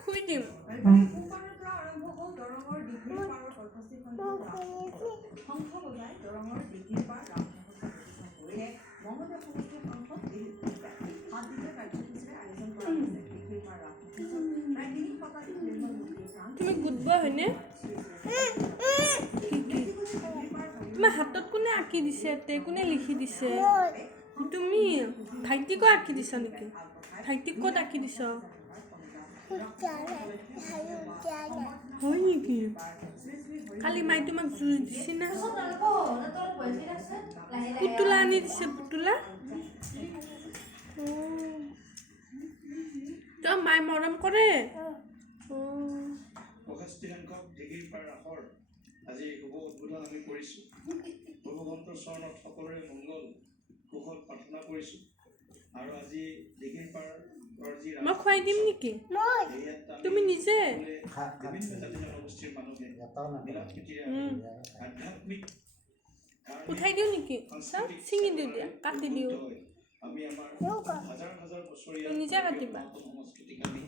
খুই দিম তুমি গুডব হয়নে তোমাৰ হাতত কোনে আঁকি দিছে তে কোনে লিখি দিছে তুমি ভাইটিকো আঁকি দিছা নেকি ভাইটিক ক'ত আঁকি দিছ হয় নেকি কালি মাই তোমাক জুই দিছি না পুতুলা আনি দিছে পুতুলা তো মাই মৰম কৰে আজি শুভ উদ্বোধন আমি কৰিছোঁ প্ৰভুভন্তৰ চৰণত সকলোৰে মংগল কুশল প্ৰাৰ্থনা কৰিছোঁ আৰু আজি দিঘিৰ পাৰ মই খুৱাই দিম নেকি তুমি নিজে বিভিন্ন জাতি জনগোষ্ঠীৰ মানুহে আধ্যাত্মিক উঠাই দিওঁ নেকি ছিঙি দিওঁ দিয়া কাটি দিওঁ আমি আমাৰ হাজাৰ হাজাৰ বছৰীয়া নিজে কাটিবা সংস্কৃতিক আমি